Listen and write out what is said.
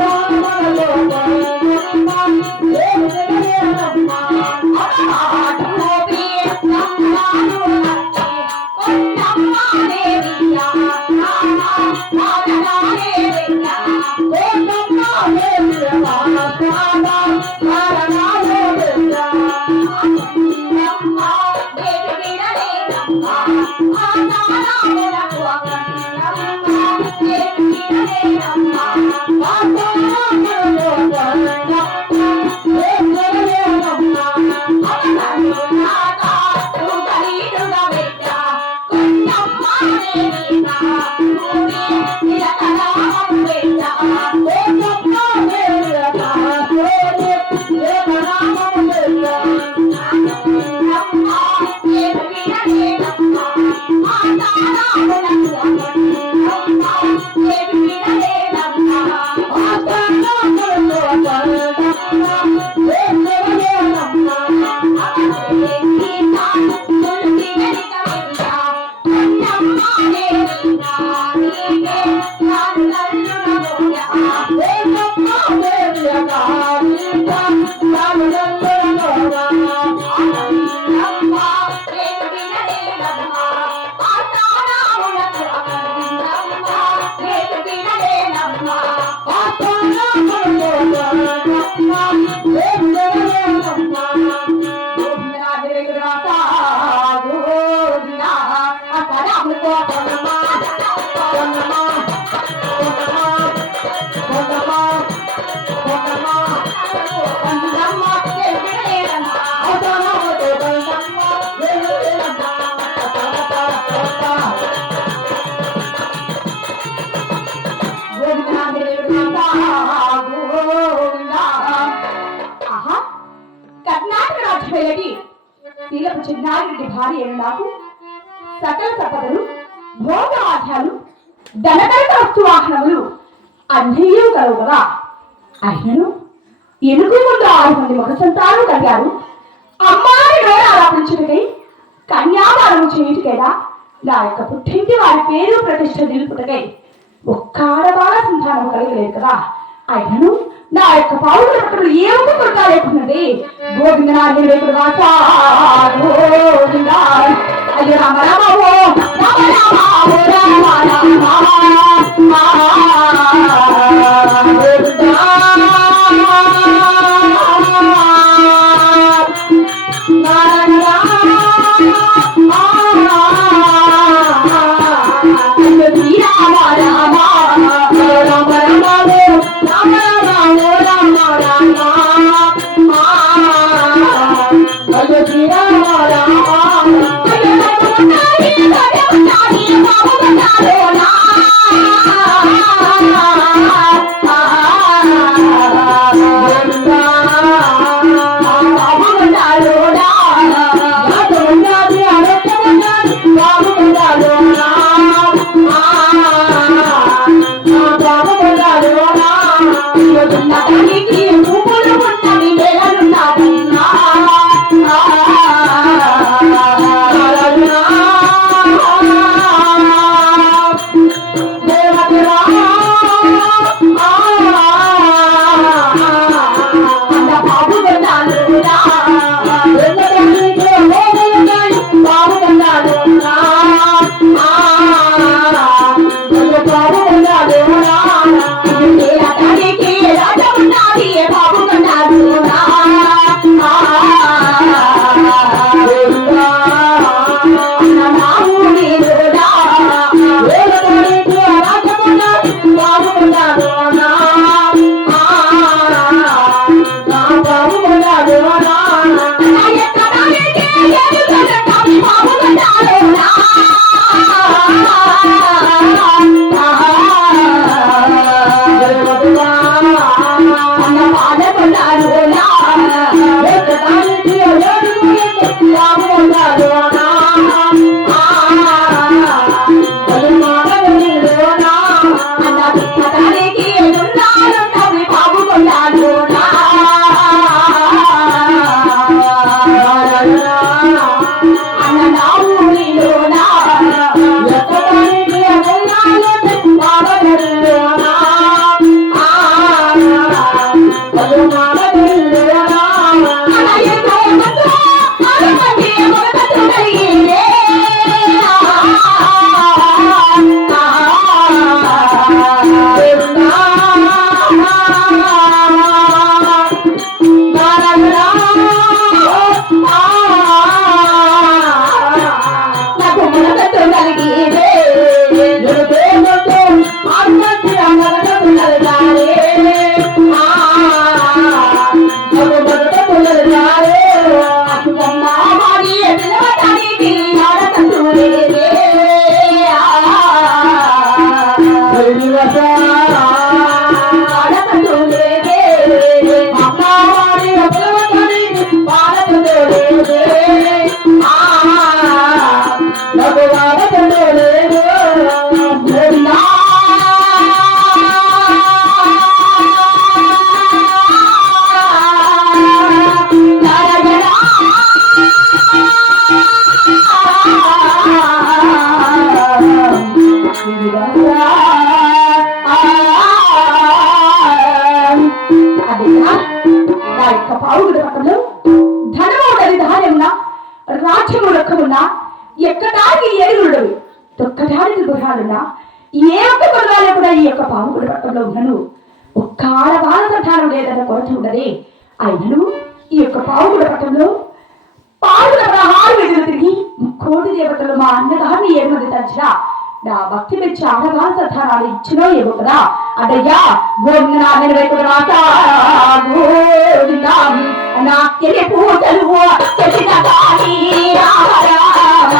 Oh, భార్య అయిన నాకు సకల సంపదలు ఆధ్యాలు ధనకరక వస్తు వాహనములు అన్నీ కలవు కదా అయినను ఎనుగు ముందు ఆరు మంది మగ సంతానం కలిగారు. అమ్మాయి నోర ఆరాపించుటకై కన్యాదానము చేయుటకైనా నా యొక్క పుట్టింటి వారి పేరు ప్రతిష్ట నిలుపుటకై ఒక్క ఆడవాళ్ళ సంతానం కలిగలేదు కదా. అయినను నా యొక్క పౌరుల ఏ ఏమిటి కొరత లేకున్నది గోవిందనాథి లేకుడు వాస గోవింద అయ్యో రామ రామ రామ రామ రామ రామ రామ আমার பாலத்தோடு యొక్క పావుగుల పక్కన ధనముడని ధాన్యమున రాజ్యము రకమున ఎక్కడానికి ఏరుడు తొక్కడానికి గుర్రాలున్నా ఏ ఒక్క గుర్రాలు కూడా ఈ యొక్క పావుడు రకంలో ఉన్నను ఒక్క ఆడవాళ్ళ సంతానం లేదన్న కొరత ఉన్నది. అయినను ఈ యొక్క పావుడు రకంలో పావుల ప్రహారు ఎదురు తిరిగి కోటి దేవతలు మా అన్నదాన్ని ఏమది తచ్చినా నా భక్తి మెచ్చి ఆడవాళ్ళ సంతానాలు ఇచ్చినో ఏమో కదా. అదయ్యా గోవిందనాథని వైపు రాత గోవిందం నా తెలి పూజలు తెలిసిన కాని రామ రామ